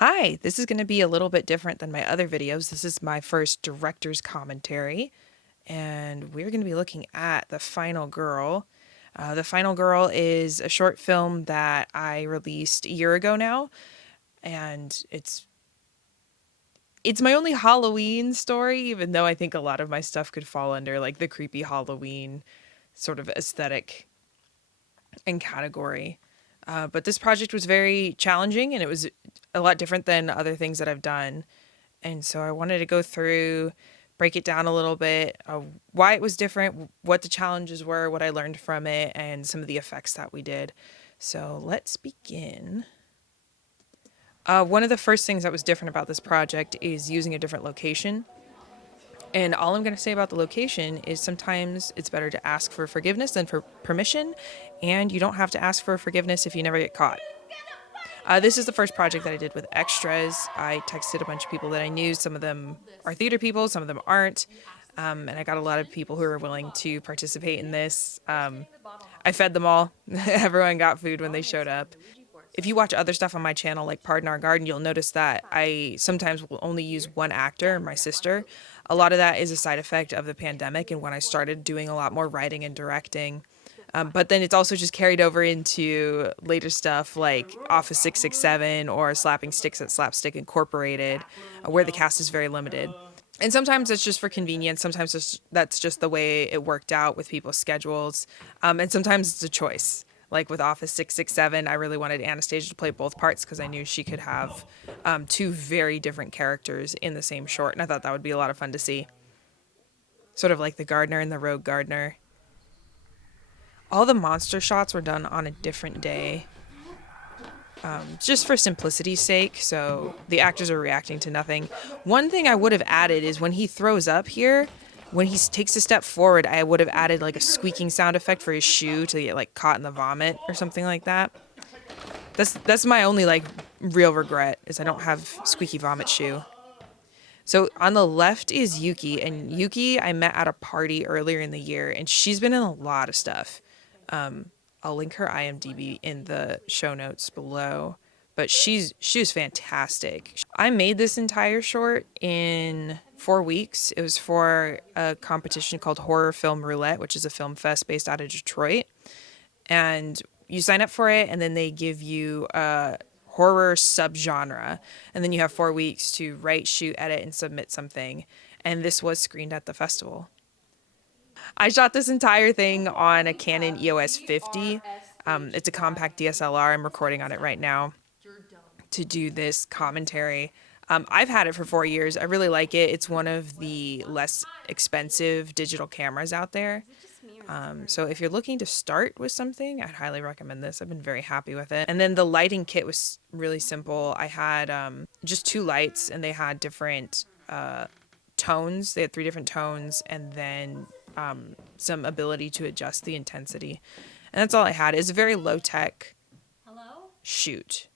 Hi, this is going to be a little bit different than my other videos. This is my first director's commentary, and we're going to be looking at The Final Girl. The Final Girl is a short film that I released a year ago now, and it's my only Halloween story, even though I think a lot of my stuff could fall under like the creepy Halloween sort of aesthetic and category. But this project was very challenging and it was a lot different than other things that I've done. And so I wanted to go through, break it down a little bit, why it was different, what the challenges were, what I learned from it, and some of the effects that we did. So let's begin. One of the first things that was different about this project is using a different location. And all I'm going to say about the location is sometimes it's better to ask for forgiveness than for permission, and you don't have to ask for forgiveness if you never get caught. This is the first project that I did with extras. I texted a bunch of people that I knew. Some of them are theater people, some of them aren't. And I got a lot of people who were willing to participate in this. I fed them all. Everyone got food when they showed up. If you watch other stuff on my channel, like Pardon Our Garden, you'll notice that I sometimes will only use one actor, my sister. A lot of that is a side effect of the pandemic and when I started doing a lot more writing and directing. But then it's also just carried over into later stuff like Office 667 or Slapping Sticks at Slapstick Incorporated, where the cast is very limited. And sometimes it's just for convenience. Sometimes that's just the way it worked out with people's schedules. And sometimes it's a choice. Like with Office 667, I really wanted Anastasia to play both parts because I knew she could have two very different characters in the same short. And I thought that would be a lot of fun to see. Sort of like the gardener and the rogue gardener. All the monster shots were done on a different day, just for simplicity's sake, so the actors are reacting to nothing. One thing I would have added is when he throws up here, when he takes a step forward, I would have added like a squeaking sound effect for his shoe to get like caught in the vomit or something like that. That's my only like real regret is I don't have squeaky vomit shoe. So on the left is Yuki, and Yuki I met at a party earlier in the year, and she's been in a lot of stuff. I'll link her IMDb in the show notes below, but she was fantastic. I made this entire short in 4 weeks. It was for a competition called Horror Film Roulette, which is a film fest based out of Detroit, and you sign up for it, and then they give you a horror subgenre, and then you have 4 weeks to write, shoot, edit, and submit something. And this was screened at the festival. I shot this entire thing on a Canon EOS 50. It's a compact DSLR. I'm recording on it right now to do this commentary. I've had it for 4 years. I really like it. It's one of the less expensive digital cameras out there. So if you're looking to start with something, I'd highly recommend this. I've been very happy with it. And then the lighting kit was really simple. I had just two lights, and they had different tones. They had three different tones, and then some ability to adjust the intensity. And that's all I had. It's a very low tech shoot.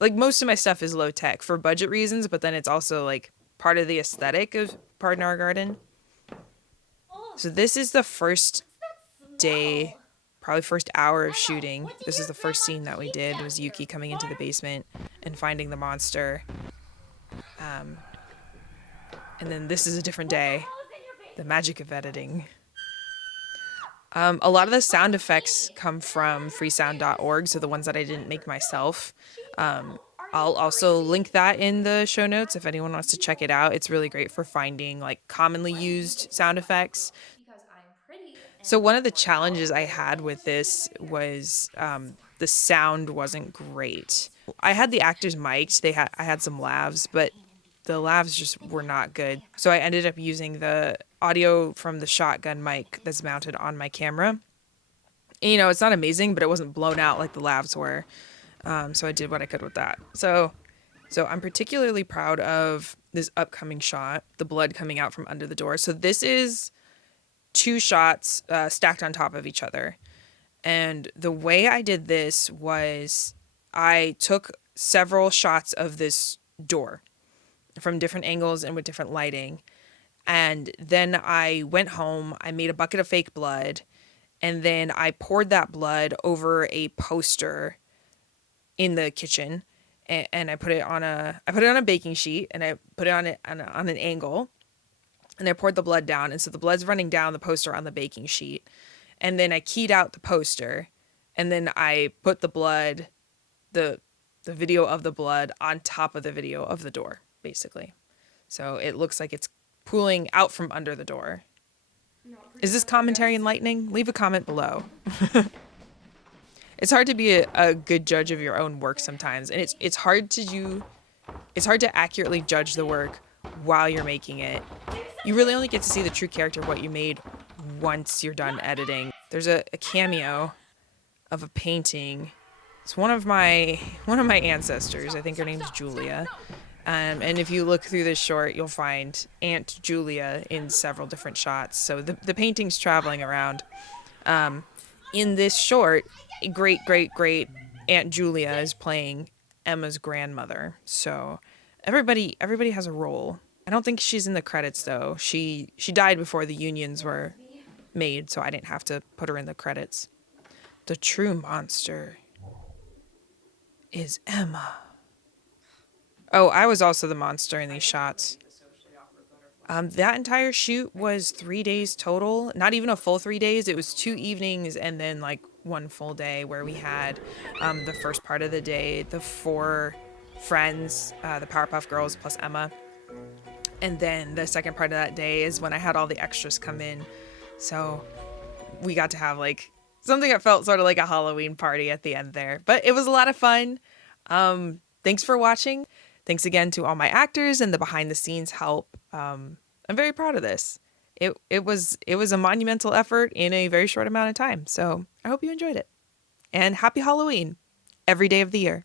Like most of my stuff is low tech for budget reasons, but then it's also like part of the aesthetic of Pardon Our Garden. So this is the first day, probably first hour of shooting. This is the first scene that we did, was Yuki coming into the basement and finding the monster. And then this is a different day, the magic of editing. A lot of the sound effects come from freesound.org, so the ones that I didn't make myself. I'll also link that in the show notes if anyone wants to check it out. It's really great for finding like commonly used sound effects. So one of the challenges I had with this was the sound wasn't great. I had the actors mic'd. I had some lavs, but the lavs just were not good. So I ended up using the audio from the shotgun mic that's mounted on my camera. And, you know, it's not amazing, but it wasn't blown out like the lavs were. So I did what I could with that. So I'm particularly proud of this upcoming shot, the blood coming out from under the door. So this is two shots stacked on top of each other. And the way I did this was I took several shots of this door from different angles and with different lighting. And then I went home, I made a bucket of fake blood, and then I poured that blood over a poster in the kitchen. and I put it on a baking sheet, and I put it on an angle, and I poured the blood down, and so the blood's running down the poster on the baking sheet, and then I keyed out the poster, and then I put the video of the blood on top of the video of the door, basically. So it looks like it's pooling out from under the door. Is this commentary enlightening? Leave a comment below. It's hard to be a good judge of your own work sometimes, and it's hard to accurately judge the work while you're making it. You really only get to see the true character of what you made once you're done editing. There's a cameo of a painting. It's one of my ancestors. I think her name's Julia. And if you look through this short, you'll find Aunt Julia in several different shots. So the painting's traveling around. In this short, great Aunt Julia is playing Emma's grandmother. So everybody has a role. I don't think she's in the credits though. She died before the unions were made, so I didn't have to put her in the credits. The true monster is Emma. Oh, I was also the monster in these shots. That entire shoot was 3 days total. Not even a full 3 days. It was 2 evenings and then like one full day where we had the first part of the day, the 4 friends, the Powerpuff Girls plus Emma. And then the second part of that day is when I had all the extras come in. So we got to have like something that felt sort of like a Halloween party at the end there. But it was a lot of fun. Thanks for watching. Thanks again to all my actors and the behind the scenes help. I'm very proud of this. It was a monumental effort in a very short amount of time. So I hope you enjoyed it. And happy Halloween every day of the year.